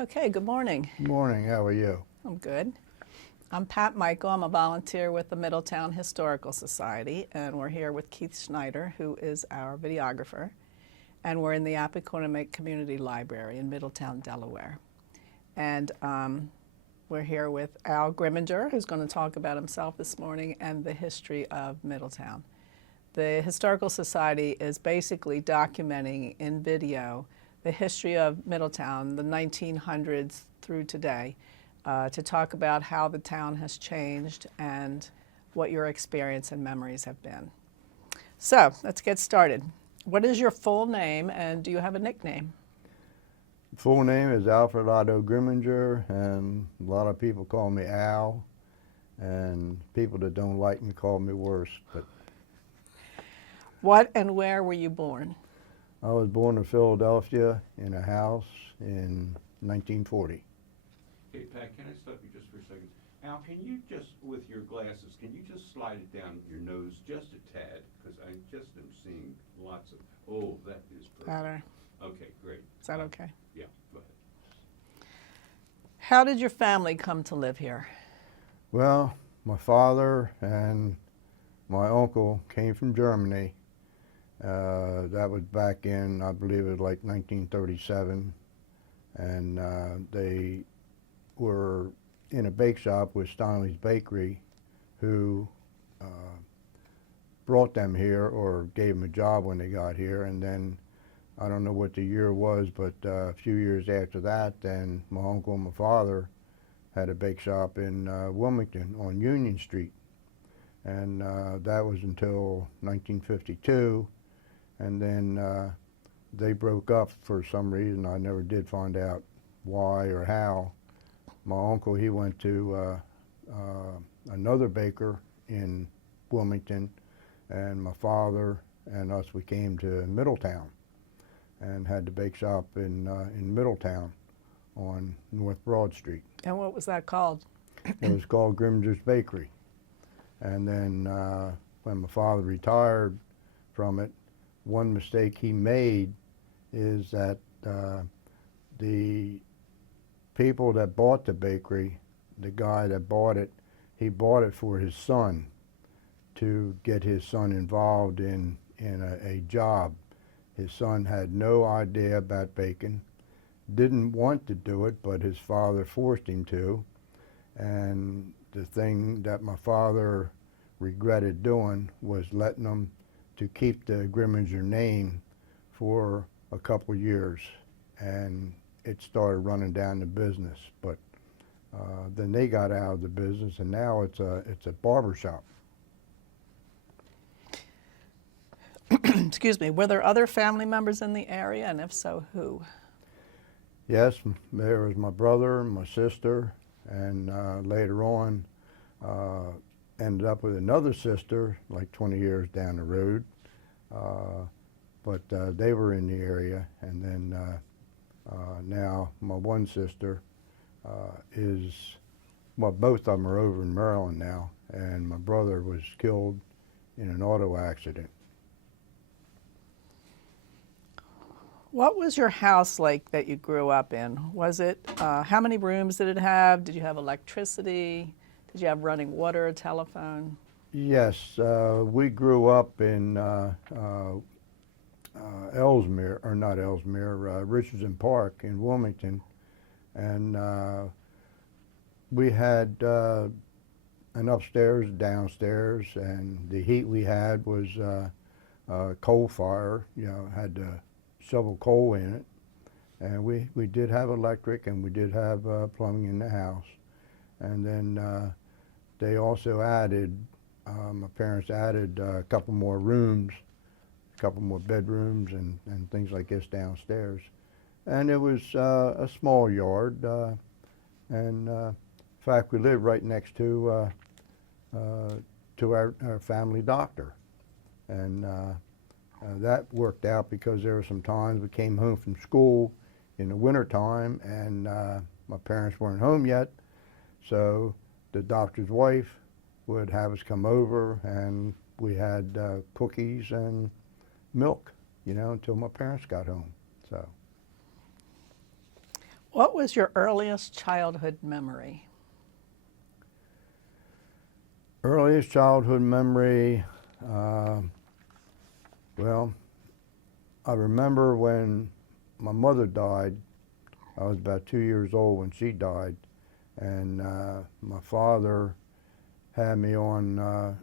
Okay, good morning. Morning, how are you? I'm good. I'm Pat Michael. I'm a volunteer with the Middletown Historical Society, and we're here with Keith Schneider, who is our videographer. And we're in the Appoquinimink Community Library in Middletown, Delaware. And we're here with Al Grimminger, who's going to talk about himself this morning and the history of Middletown. The Historical Society is basically documenting in video the history of Middletown, the 1900s through today, to talk about how the town has changed and what your experience and memories have been. So let's get started. What is your full name, and do you have a nickname? Full name is Alfred Otto Grimminger, and a lot of people call me Al, and people that don't like me call me worse. But What and where were you born? I was born in Philadelphia in a house in 1940. Hey, Pat, can I stop you just for a second? Al, can you just, with your glasses, can you just slide it down your nose just a tad? Because I just am seeing lots of, oh, that is perfect. Better. Okay, great. Is that okay? Yeah, go ahead. How did your family come to live here? Well, my father and my uncle came from Germany. That was back in, I believe it was like 1937, and they were in a bake shop with Stanley's Bakery, who brought them here or gave them a job when they got here. And then I don't know what the year was, but a few years after that, then my uncle and my father had a bake shop in Wilmington on Union Street, and that was until 1952. And then they broke up for some reason. I never did find out why or how. My uncle, he went to another baker in Wilmington, and my father and us, we came to Middletown and had the bake shop in Middletown on North Broad Street. And what was that called? It was called Grimminger's Bakery. And then when my father retired from it, one mistake he made is that the people that bought the bakery, the guy that bought it, he bought it for his son, to get his son involved in a job. His son had no idea about baking, didn't want to do it, but his father forced him to. And the thing that my father regretted doing was letting him to keep the Grimminger name for a couple years, and it started running down the business. But then they got out of the business, and now it's a barber shop. Excuse me, were there other family members in the area, and if so, who? Yes, there was my brother, my sister, and later on ended up with another sister like 20 years down the road. But they were in the area, and then now my one sister is, well, both of them are over in Maryland now, and my brother was killed in an auto accident. What was your house like that you grew up in? Was it, how many rooms did it have? Did you have electricity? Did you have running water, a telephone? Yes, we grew up in Ellesmere, or not Ellesmere, Richardson Park in Wilmington, and we had an upstairs, downstairs, and the heat we had was coal fire. You know, had to shovel coal in it, and we did have electric, and we did have plumbing in the house. And then they also added, my parents added a couple more rooms, a couple more bedrooms and things like this downstairs. And it was a small yard, and in fact we lived right next to our family doctor. And that worked out because there were some times we came home from school in the wintertime, and my parents weren't home yet, so the doctor's wife would have us come over, and we had cookies and milk, you know, until my parents got home. So What was your earliest childhood memory? Earliest childhood memory, well, I remember when my mother died. I was about 2 years old when she died, and my father had me on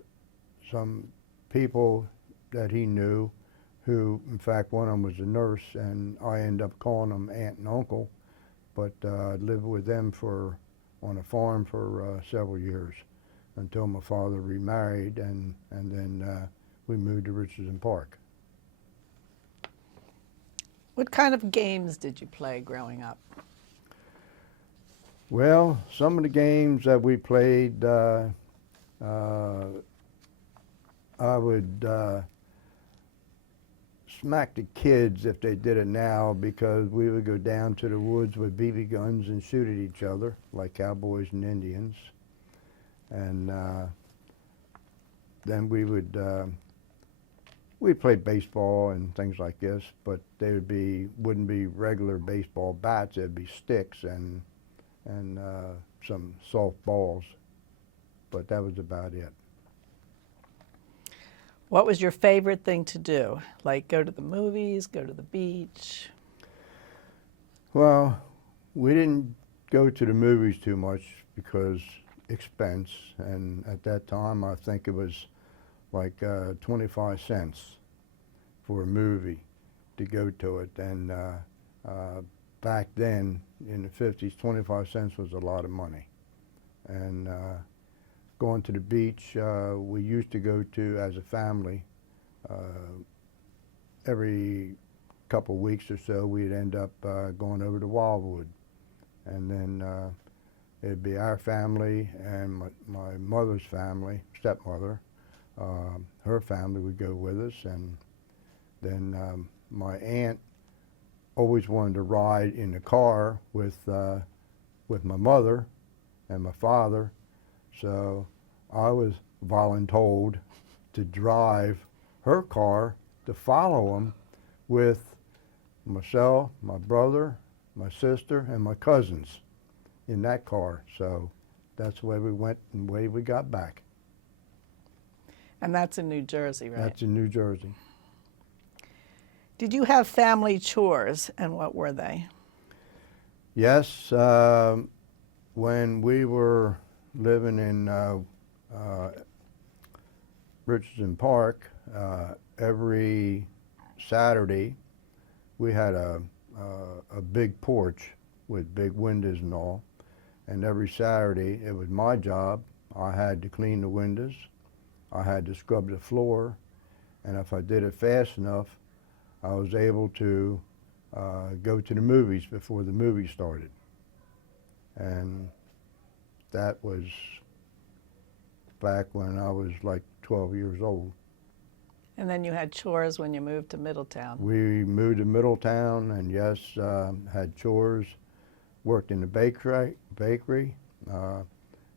some people that he knew who, in fact, one of them was a nurse, and I ended up calling them aunt and uncle, but I lived with them on a farm for several years until my father remarried, and then we moved to Richardson Park. What kind of games did you play growing up? Well, some of the games that we played, I would smack the kids if they did it now, because we would go down to the woods with BB guns and shoot at each other like cowboys and Indians. And then we'd play baseball and things like this, but they wouldn't be regular baseball bats. It'd be sticks and some soft balls, but that was about it. What was your favorite thing to do? Like go to the movies, go to the beach? Well, we didn't go to the movies too much because expense, and at that time I think it was like 25 cents for a movie to go to it, and back then in the 50s 25 cents was a lot of money. And going to the beach, we used to go to, as a family, every couple of weeks or so we'd end up going over to Wildwood, and then it'd be our family and my mother's family, stepmother, her family would go with us, and then my aunt always wanted to ride in the car with my mother and my father, so I was voluntold to drive her car to follow them with myself, my brother, my sister, and my cousins in that car. So that's the way we went and the way we got back. And that's in New Jersey, right? That's in New Jersey. Did you have family chores, and what were they? Yes, when we were living in Richardson Park, every Saturday we had a big porch with big windows and all, and every Saturday it was my job. I had to clean the windows, I had to scrub the floor, and if I did it fast enough, I was able to go to the movies before the movie started. And that was back when I was like 12 years old. And then you had chores when you moved to Middletown. We moved to Middletown, and yes, had chores, worked in the bakery,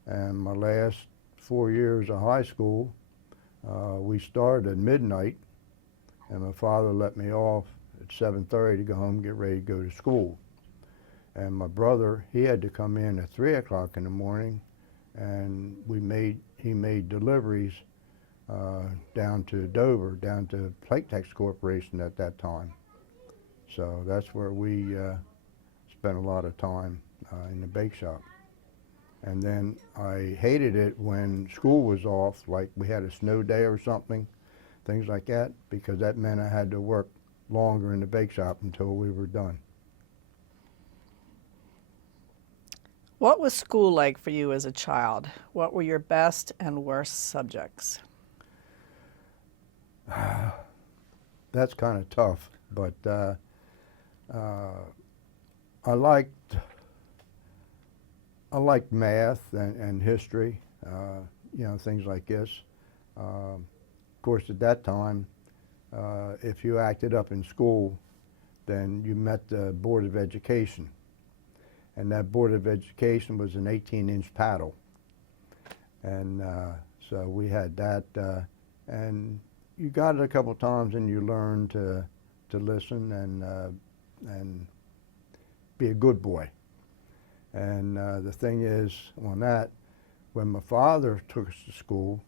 and my last 4 years of high school, we started at midnight, and my father let me off at 7:30 to go home and get ready to go to school. And my brother, he had to come in at 3 o'clock in the morning, and he made deliveries down to Dover, down to Platex Corporation at that time. So that's where we spent a lot of time in the bake shop. And then I hated it when school was off, like we had a snow day or something, things like that, because that meant I had to work longer in the bake shop until we were done. What was school like for you as a child? What were your best and worst subjects? That's kind of tough, but I liked math and history, things like this. Of course, at that time, if you acted up in school, then you met the Board of Education. And that Board of Education was an 18-inch paddle. And so we had that, and you got it a couple times and you learned to listen and be a good boy. And the thing is, on that, when my father took us to school,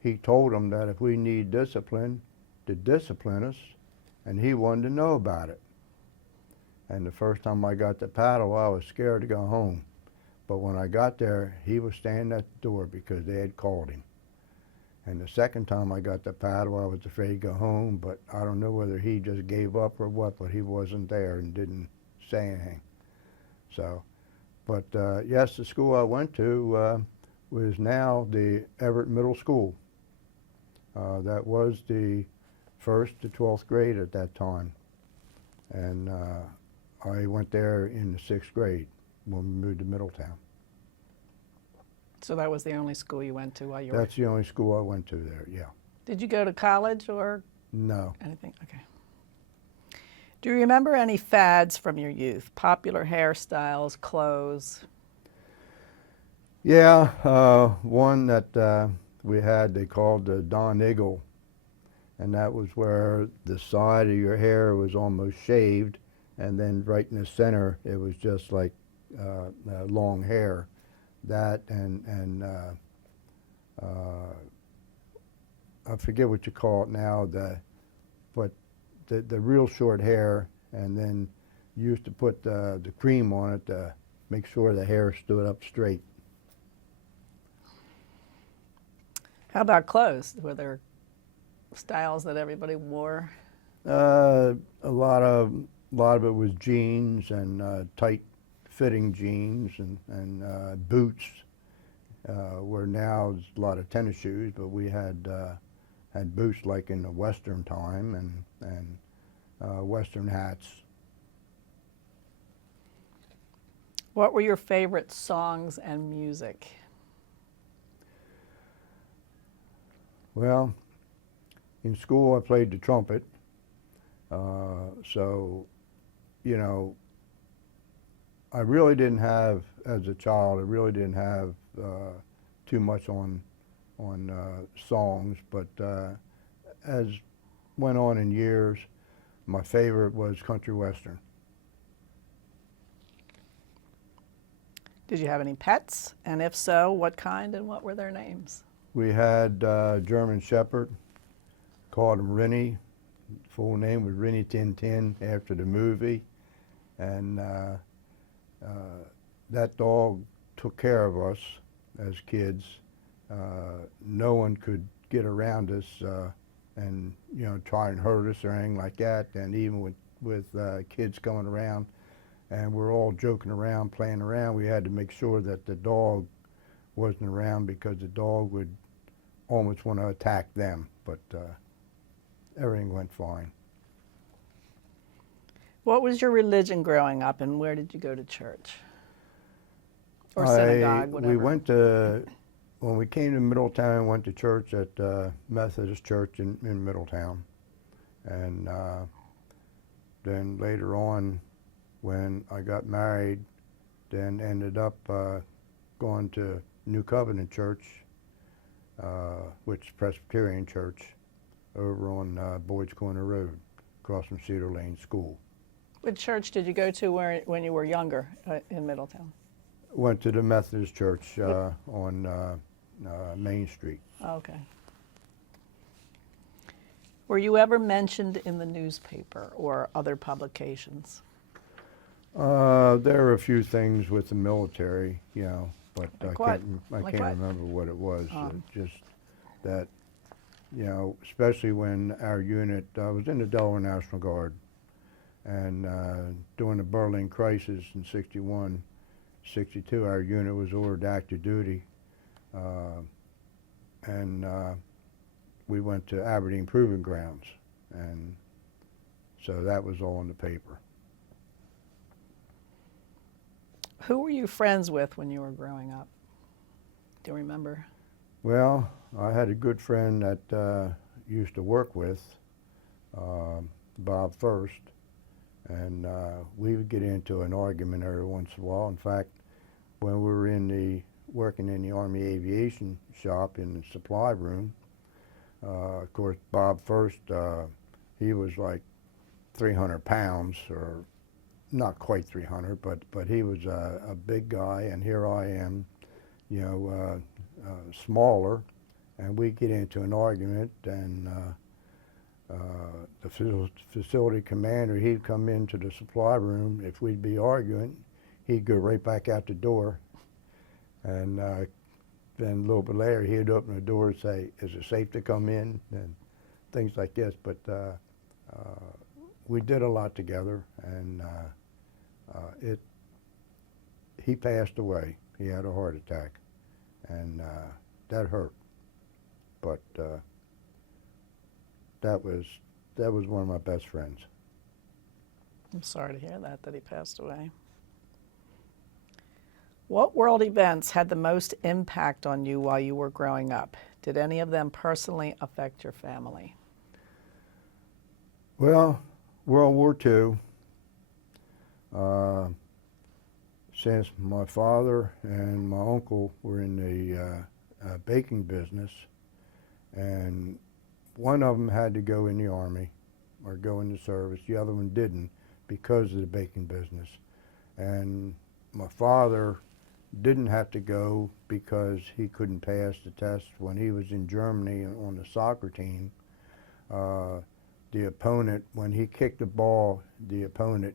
he told them that if we need discipline, to discipline us, and he wanted to know about it. And the first time I got the paddle, I was scared to go home. But when I got there, he was standing at the door because they had called him. And the second time I got the paddle, I was afraid to go home, but I don't know whether he just gave up or what, but he wasn't there and didn't say anything. So, but yes, the school I went to was now the Everett Middle School. That was the 1st to 12th grade at that time. And I went there in the 6th grade when we moved to Middletown. So that was the only school you went to while you were... That's the only school I went to there, yeah. Did you go to college or No. anything? Okay. Do you remember any fads from your youth? Popular hairstyles, clothes? Yeah, one that we had, they called the Don Eagle, and that was where the side of your hair was almost shaved, and then right in the center it was just like long hair. That and I forget what you call it now, but the real short hair, and then you used to put the cream on it to make sure the hair stood up straight. How about clothes? Were there styles that everybody wore? A lot of it was jeans and tight fitting jeans and boots. Where now there's a lot of tennis shoes, but we had boots like in the Western time and Western hats. What were your favorite songs and music? Well, in school I played the trumpet, so, you know, I really didn't have, as a child, I really didn't have too much on songs, but as went on in years, my favorite was country western. Did you have any pets? And if so, what kind and what were their names? We had German Shepherd, called him Rennie. Full name was Rennie Tintin after the movie, and that dog took care of us as kids. No one could get around us and try and hurt us or anything like that. And even with kids coming around, and we're all joking around, playing around, we had to make sure that the dog wasn't around because the dog would almost want to attack them. But everything went fine. What was your religion growing up, and where did you go to church? Or synagogue, whatever. We went to, when we came to Middletown, went to church at Methodist Church in Middletown. And then later on, when I got married, then ended up going to New Covenant Church, which is Presbyterian Church, over on Boyd's Corner Road, across from Cedar Lane School. What church did you go to when you were younger in Middletown? Went to the Methodist Church on Main Street. Okay. Were you ever mentioned in the newspaper or other publications? There are a few things with the military, but Like I what? can't remember what it was. Just that, especially when our unit, I was in the Delaware National Guard, and during the Berlin crisis in '61, '62, our unit was ordered active duty, and we went to Aberdeen Proving Grounds, and so that was all in the paper. Who were you friends with when you were growing up? Do you remember? Well, I had a good friend that used to work with, Bob First, and we would get into an argument every once in a while. In fact, when we were working in the Army Aviation shop in the supply room, of course, Bob First, he was like 300 pounds or not quite 300, but he was a big guy, and here I am, you know, smaller, and we get into an argument, and the facility commander, he'd come into the supply room. If we'd be arguing, he'd go right back out the door, and then a little bit later, he'd open the door and say, "Is it safe to come in?" and things like this. But we did a lot together, and he passed away. He had a heart attack, and that hurt. But that was one of my best friends. I'm sorry to hear that he passed away. What world events had the most impact on you while you were growing up? Did any of them personally affect your family? Well, World War II, since my father and my uncle were in the baking business, and one of them had to go in the Army or go in the service, the other one didn't because of the baking business. And my father didn't have to go because he couldn't pass the test when he was in Germany on the soccer team. The opponent, when he kicked the ball, the opponent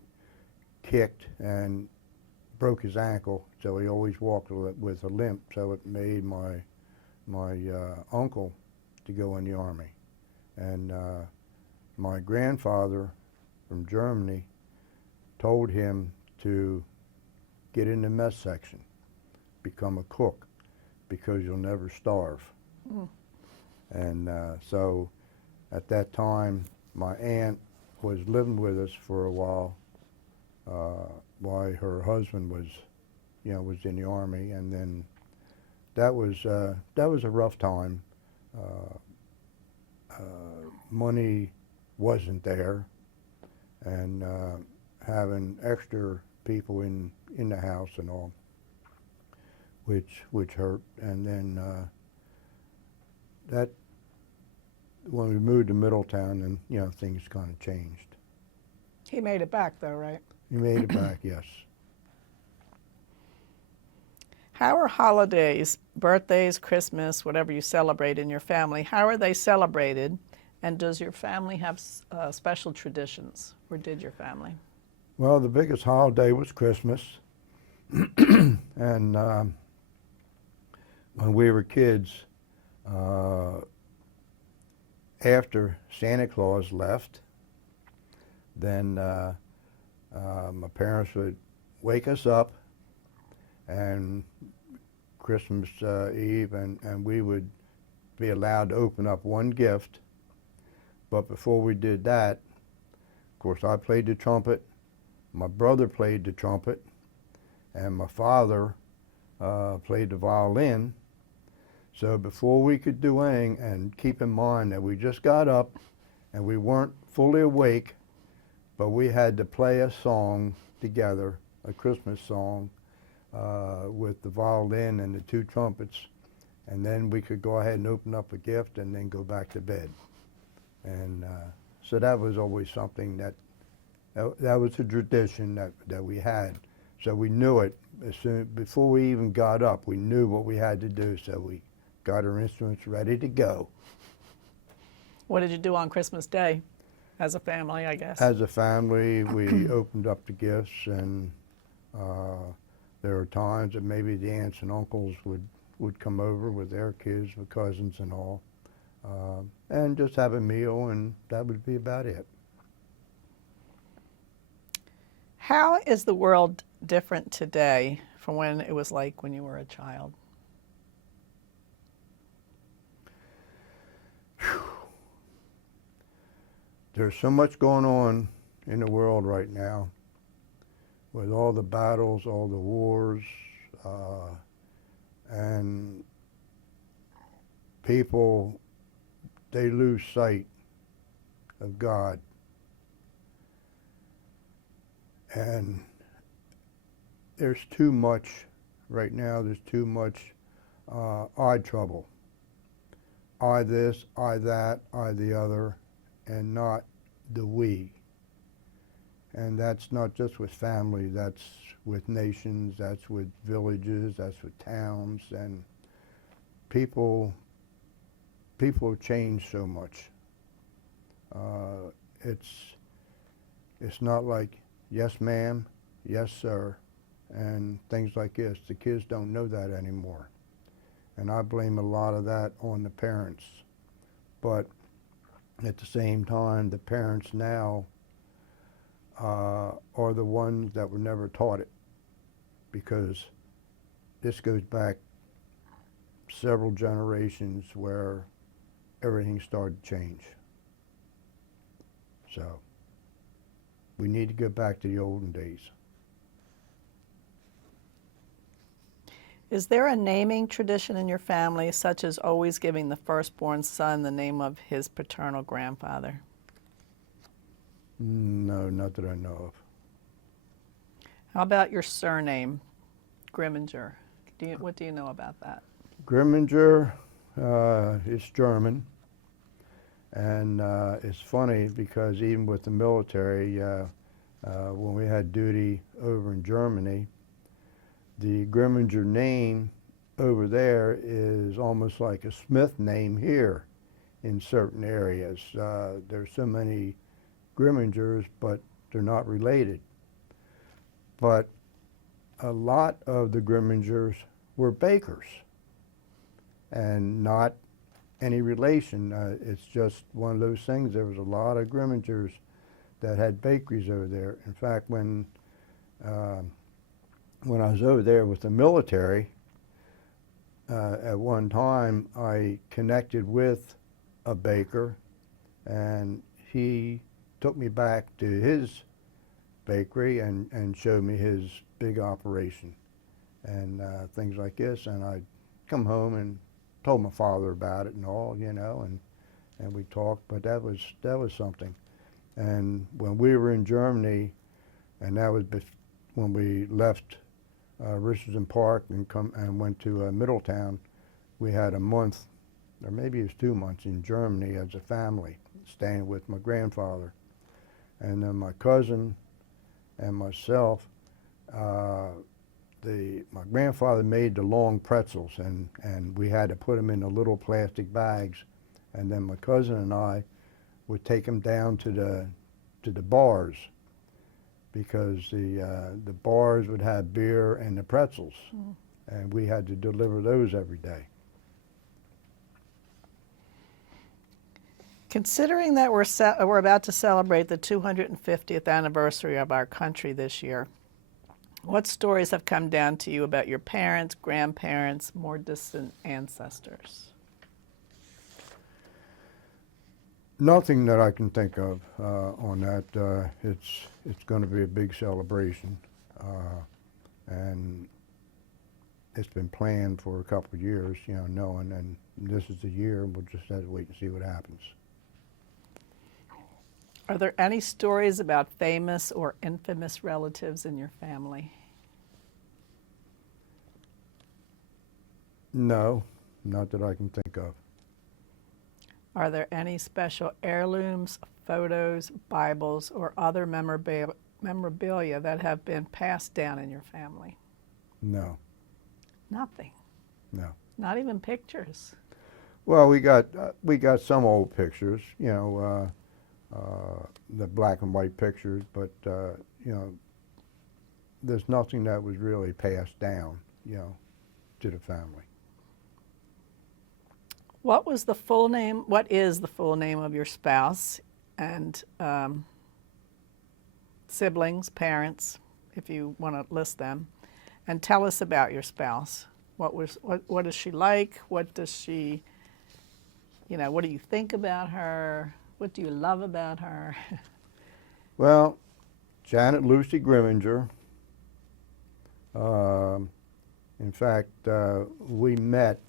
kicked and broke his ankle, so he always walked with a limp. So it made my uncle to go in the Army. And my grandfather from Germany told him to get in the mess section, become a cook, because you'll never starve. Mm. And so at that time, my aunt was living with us for a while her husband was in the Army, and then that was a rough time. Money wasn't there, and having extra people in the house and all, which hurt. And then that when we moved to Middletown, then things kind of changed. He made it back, though, right? He made it back, yes. How are holidays, birthdays, Christmas, whatever you celebrate in your family, how are they celebrated? And does your family have special traditions, or did your family? Well, the biggest holiday was Christmas. And when we were kids, after Santa Claus left, then my parents would wake us up, and Christmas Eve, and we would be allowed to open up one gift. But before we did that, of course, I played the trumpet, my brother played the trumpet, and my father played the violin. So before we could do anything, and keep in mind that we just got up and we weren't fully awake, but we had to play a song together, a Christmas song, with the violin and the two trumpets, and then we could go ahead and open up a gift and then go back to bed. And so that was always something that was a tradition that we had. So we knew it before we even got up. We knew what we had to do, so we got our instruments ready to go. What did you do on Christmas Day as a family, I guess? As a family, we opened up the gifts, and there were times that maybe the aunts and uncles would come over with their kids, with cousins and all, and just have a meal, and that would be about it. How is the world different today from when it was like when you were a child? There's so much going on in the world right now, with all the battles, all the wars, and people, they lose sight of God. And there's too much right now, there's too much I trouble. I this, I that, I the other, and not the we. And that's not just with family, that's with nations, that's with villages, that's with towns, and people have changed so much. It's not like yes ma'am, yes sir, and things like this. The kids don't know that anymore. And I blame a lot of that on the parents. But at the same time, the parents now are the ones that were never taught it, because this goes back several generations where everything started to change. So we need to go back to the olden days. Is there a naming tradition in your family, such as always giving the firstborn son the name of his paternal grandfather? No, not that I know of. How about your surname, Grimminger? What do you know about that? Grimminger is German, and it's funny because even with the military, when we had duty over in Germany, the Grimminger name over there is almost like a Smith name here in certain areas. There's so many Grimmingers, but they're not related. But a lot of the Grimmingers were bakers, and not any relation. It's just one of those things. There was a lot of Grimmingers that had bakeries over there. In fact, when I was over there with the military, at one time I connected with a baker, and he took me back to his bakery and showed me his big operation and things like this. And I come home and told my father about it and all, you know, and we talked. But that was something. And when we were in Germany, and that was when we left Richardson Park and went to Middletown, we had a month, or maybe it was 2 months, in Germany as a family, staying with my grandfather. And then my cousin and myself, my grandfather made the long pretzels, and we had to put them in the little plastic bags. And then my cousin and I would take them down to the bars, because the bars would have beer and the pretzels, and we had to deliver those every day. Considering that we're about to celebrate the 250th anniversary of our country this year, what stories have come down to you about your parents, grandparents, more distant ancestors? Nothing that I can think of on that. It's going to be a big celebration, and it's been planned for a couple of years, you know, knowing, and this is the year, and we'll just have to wait and see what happens. Are there any stories about famous or infamous relatives in your family? No, not that I can think of. Are there any special heirlooms, photos, Bibles, or other memorabilia that have been passed down in your family? No, Nothing. no. Not even pictures. Well, we got some old pictures, you know, the black and white pictures, but you know, there's nothing that was really passed down, you know, to the family. What is the full name of your spouse and siblings, parents, if you want to list them? And tell us about your spouse. What is she like? What does she, you know, what do you think about her? What do you love about her? Well, Janet Lucy Grimminger. In fact, we met,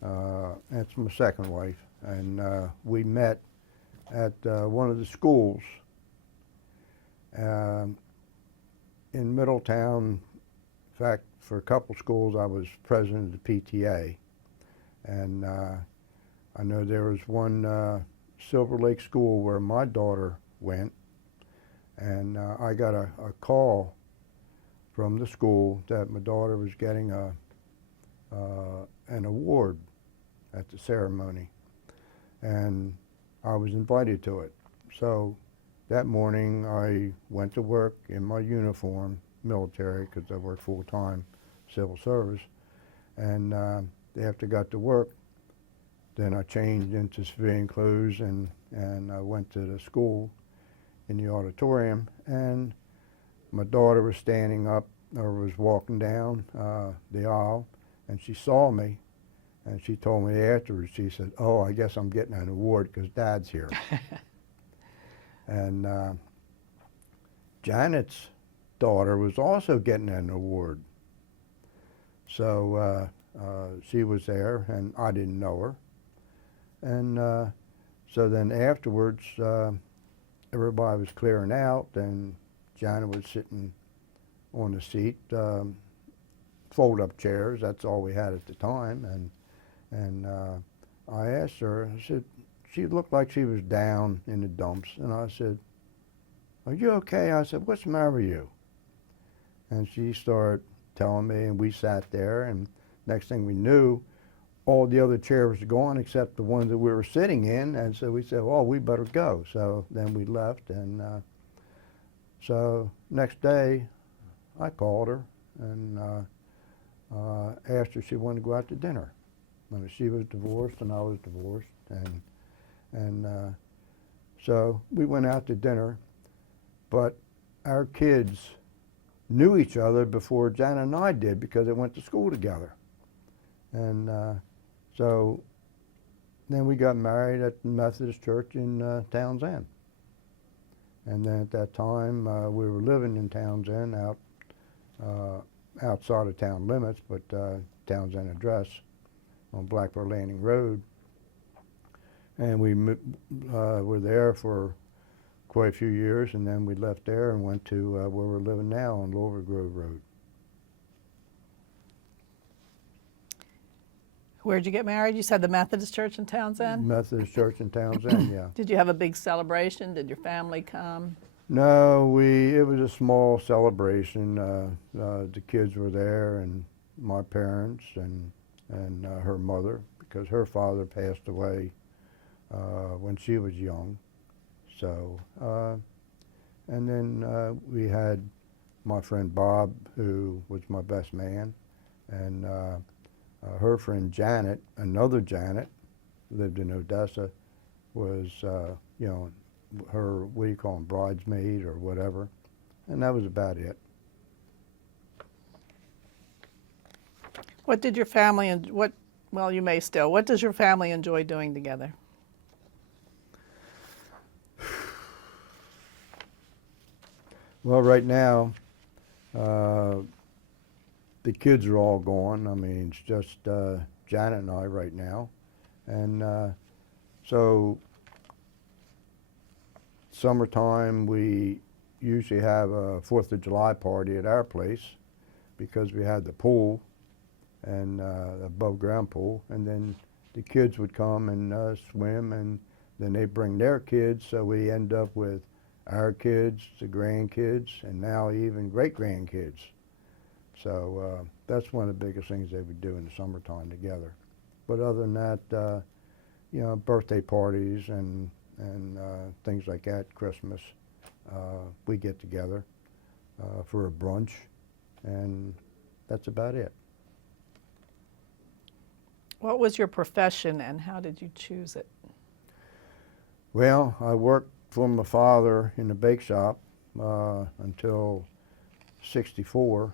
that's my second wife, and we met at one of the schools in Middletown. In fact, for a couple schools I was president of the PTA, and I know there was one Silver Lake school where my daughter went, And I got a call from the school that my daughter was getting an award at the ceremony, and I was invited to it. So that morning I went to work in my uniform, military, because I work full-time civil service, and after I got to work, then I changed into civilian clothes and I went to the school in the auditorium, and my daughter was standing up or was walking down the aisle, and she saw me, and she told me afterwards, she said, "Oh, I guess I'm getting an award because Dad's here." And Janet's daughter was also getting an award. So she was there, and I didn't know her. And so then afterwards, everybody was clearing out, and Janet was sitting on the seat, fold-up chairs. That's all we had at the time. And I asked her, I said, she looked like she was down in the dumps, and I said, "Are you okay?" I said, "What's the matter with you?" And she started telling me, and we sat there, and next thing we knew, all the other chairs were gone except the ones that we were sitting in, and so we said, "Oh, we better go." So then we left, and so next day I called her and asked her if she wanted to go out to dinner. I mean, she was divorced and I was divorced, and so we went out to dinner, but our kids knew each other before Janet and I did because they went to school together. And so then we got married at the Methodist Church in Townsend. And then at that time, we were living in Townsend, outside of town limits, but Townsend address on Blackbird Landing Road. And we were there for quite a few years, and then we left there and went to where we're living now on Lower Grove Road. Where'd you get married? You said the Methodist Church in Townsend? Methodist Church in Townsend, yeah. Did you have a big celebration? Did your family come? No, it was a small celebration. The kids were there, and my parents and her mother, because her father passed away when she was young. So, and then we had my friend Bob, who was my best man, and her friend Janet, another Janet, lived in Odessa, was, you know, her, what do you call them, bridesmaid or whatever, and that was about it. What did your family, and well, you may still, what does your family enjoy doing together? Well, right now, the kids are all gone. I mean, it's just Janet and I right now. And so summertime, we usually have a 4th of July party at our place because we had the pool and above ground pool. And then the kids would come and swim, and then they bring their kids. So we end up with our kids, the grandkids, and now even great-grandkids. So that's one of the biggest things they would do in the summertime together. But other than that, you know, birthday parties and things like that, Christmas, we get together for a brunch, and that's about it. What was your profession, and how did you choose it? Well, I worked for my father in the bake shop until '64.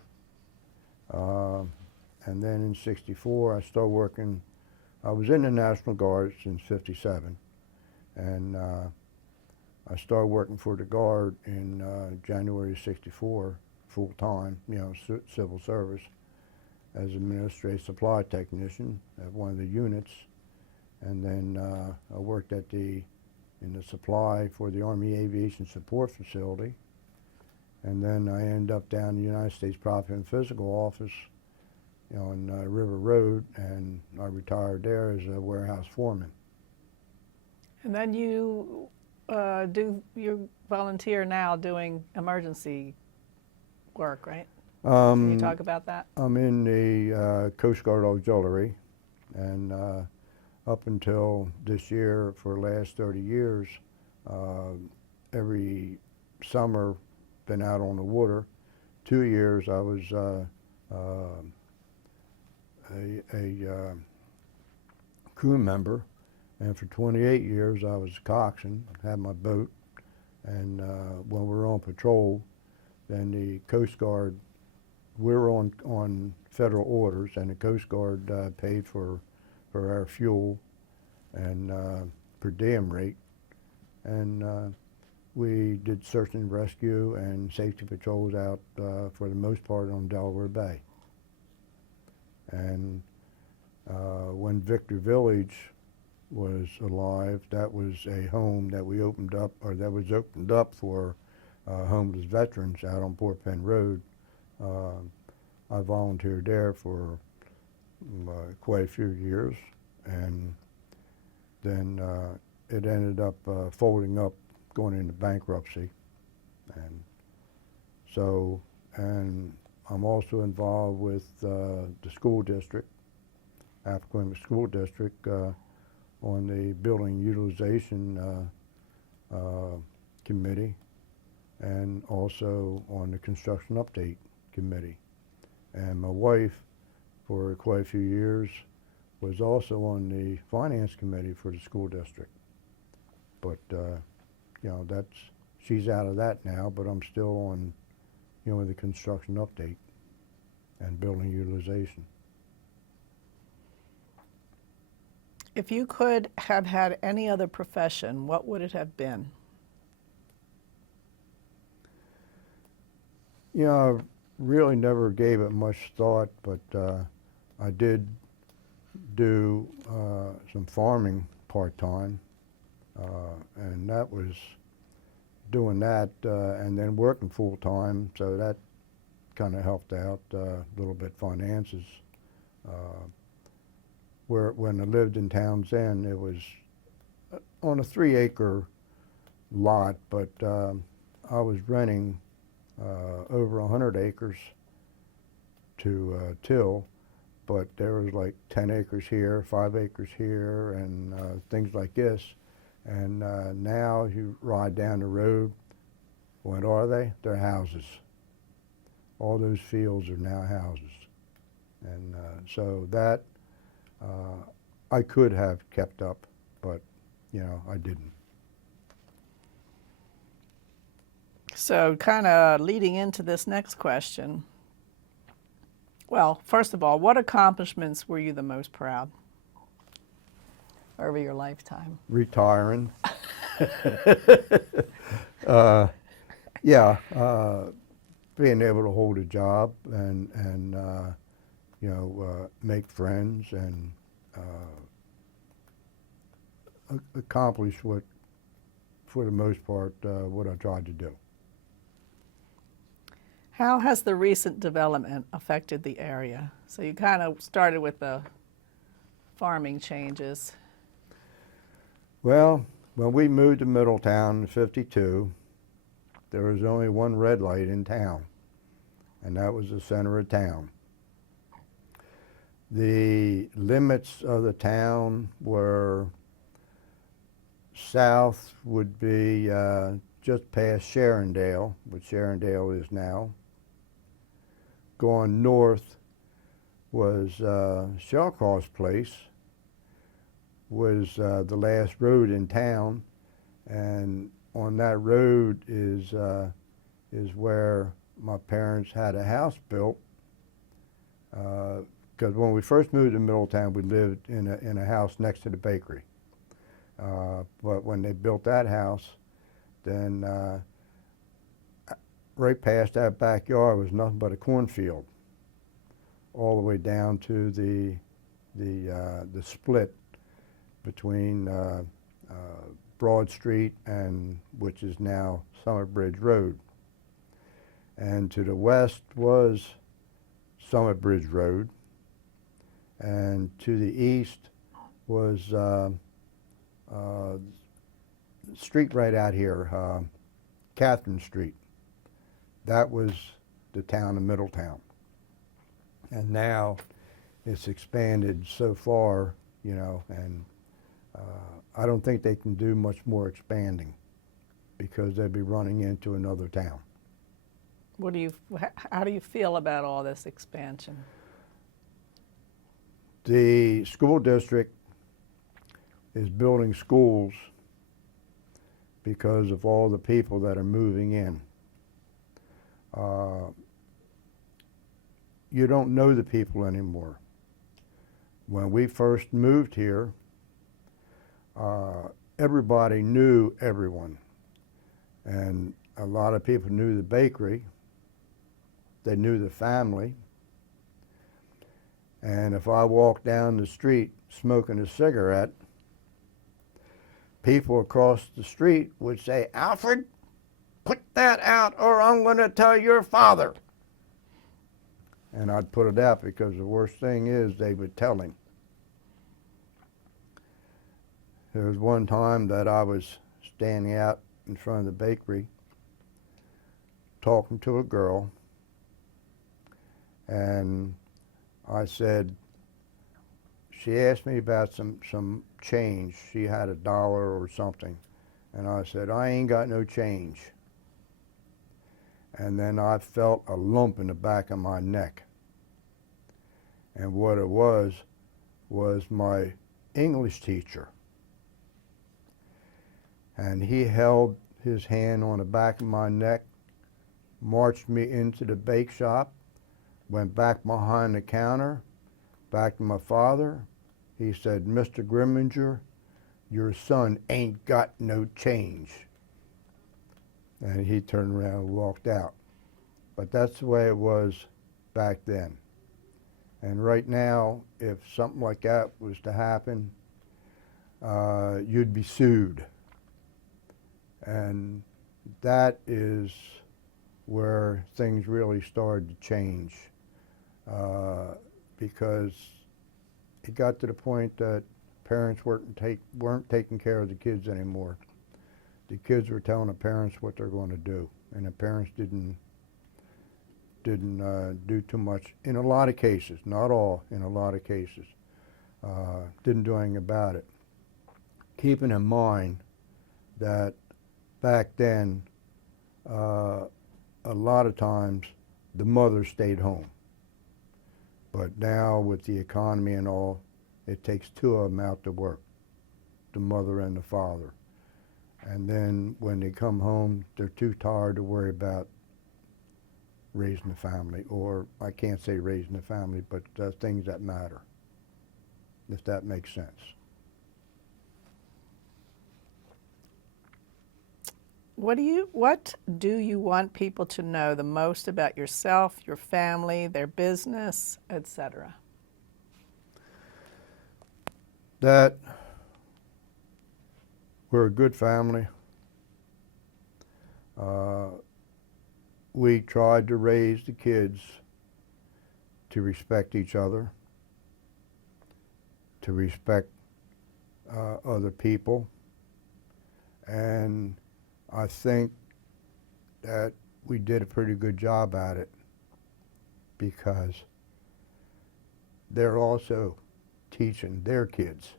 And then in '64, I started working. I was in the National Guard since '57, and I started working for the Guard in January '64, full time, you know, civil service, as administrative supply technician at one of the units, and then I worked in the supply for the Army Aviation Support Facility. And then I ended up down in the United States Property and Physical Office, you know, on River Road, and I retired there as a warehouse foreman. And then you volunteer now doing emergency work, right? Can you talk about that? I'm in the Coast Guard Auxiliary, and up until this year, for the last 30 years, every summer, been out on the water. 2 years I was a crew member, and for 28 years I was a coxswain, had my boat, and when we were on patrol, then the Coast Guard, we were on federal orders, and the Coast Guard paid for our fuel and per diem rate, and we did search and rescue and safety patrols out for the most part on Delaware Bay. And when Victor Village was alive, that was a home that we opened up, or that was opened up for homeless veterans out on Port Penn Road. I volunteered there for quite a few years, and then it ended up folding up, going into bankruptcy. And so, and I'm also involved with the school district, Appoquinimink School District, on the building utilization committee, and also on the construction update committee. And my wife, for quite a few years, was also on the finance committee for the school district. But you know, she's out of that now, but I'm still on, you know, the construction update and building utilization. If you could have had any other profession, what would it have been? You know, I really never gave it much thought, but I did do some farming part-time, and that was doing that and then working full-time, so that kind of helped out a little bit finances. When I lived in Townsend, it was on a 3-acre lot, but I was renting over 100 acres to till, but there was like 10 acres here, 5 acres here, and things like this. And now you ride down the road, what are they? They're houses. All those fields are now houses. And so that I could have kept up, but you know, I didn't. So kind of leading into this next question, well, first of all, what accomplishments were you the most proud over your lifetime? Retiring. Being able to hold a job and you know, make friends and accomplish what, for the most part, what I tried to do. How has the recent development affected the area? So you kind of started with the farming changes. Well, when we moved to Middletown in '52, there was only one red light in town, and that was the center of town. The limits of the town were south would be just past Sharondale, which Sharondale is now. Going north was Shellcross Place, was the last road in town, and on that road is where my parents had a house built. Because when we first moved to Middletown, we lived in a house next to the bakery. But when they built that house, then right past that backyard was nothing but a cornfield, all the way down to the split between Broad Street and which is now Summit Bridge Road. And to the west was Summit Bridge Road, and to the east was street right out here, Catherine Street. That was the town of Middletown. And now it's expanded so far, you know, and I don't think they can do much more expanding because they'll be running into another town. How do you feel about all this expansion? The school district is building schools because of all the people that are moving in. You don't know the people anymore. When we first moved here, everybody knew everyone. And a lot of people knew the bakery. They knew the family. And if I walked down the street smoking a cigarette, people across the street would say, "Alfred, put that out or I'm going to tell your father." And I'd put it out because the worst thing is they would tell him. There was one time that I was standing out in front of the bakery talking to a girl, and I said, she asked me about some change. She had $1 or something. And I said, "I ain't got no change." And then I felt a lump in the back of my neck. And what it was my English teacher. And he held his hand on the back of my neck, marched me into the bake shop, went back behind the counter, back to my father. He said, "Mr. Grimminger, your son ain't got no change." And he turned around and walked out. But that's the way it was back then. And right now, if something like that was to happen, you'd be sued. And that is where things really started to change, because it got to the point that parents weren't taking care of the kids anymore. The kids were telling the parents what they're going to do, and the parents didn't do too much in a lot of cases, not all, in a lot of cases. Didn't do anything about it. Keeping in mind that back then, a lot of times the mother stayed home. But now with the economy and all, it takes two of them out to work, the mother and the father. And then when they come home, they're too tired to worry about raising a family, or I can't say raising a family, but things that matter, if that makes sense. What do you want people to know the most about yourself, your family, their business, etc.? That we're a good family. We tried to raise the kids to respect each other, to respect other people, and I think that we did a pretty good job at it, because they're also teaching their kids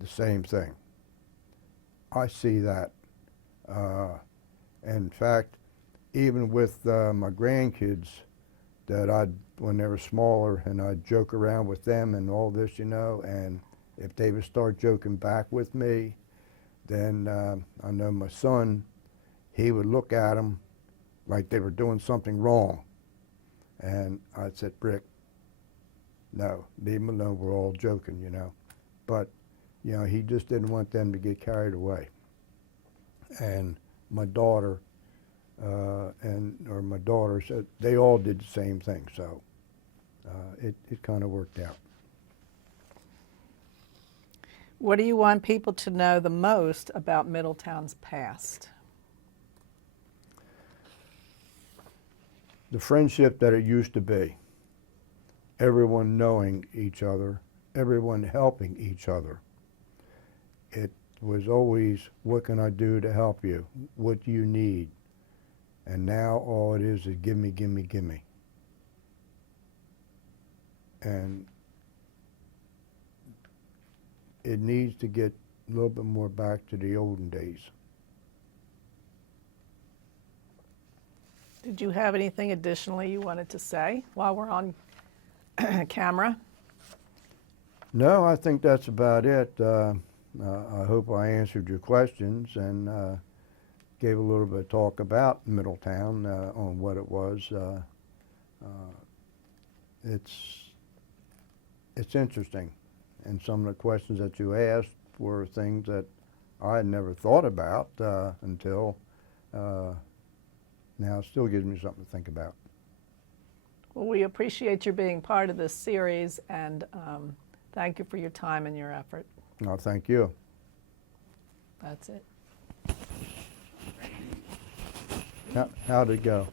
the same thing. I see that. In fact, even with my grandkids, that when they were smaller, and I'd joke around with them and all this, you know, and if they would start joking back with me, then I know my son, he would look at them like they were doing something wrong. And I said, "Rick, no, leave them alone, we're all joking, you know." But, you know, he just didn't want them to get carried away. And my daughter, my daughter said, they all did the same thing, so it kind of worked out. What do you want people to know the most about Middletown's past? The friendship that it used to be. Everyone knowing each other, everyone helping each other. It was always, what can I do to help you? What do you need? And now all it is gimme, gimme, gimme. And it needs to get a little bit more back to the olden days. Did you have anything additionally you wanted to say while we're on camera? No, I think that's about it. I hope I answered your questions and gave a little bit of talk about Middletown on what it was. It's interesting, and some of the questions that you asked were things that I had never thought about until now. It still gives me something to think about. Well, we appreciate your being part of this series, and thank you for your time and your effort. No, thank you. That's it. How'd it go?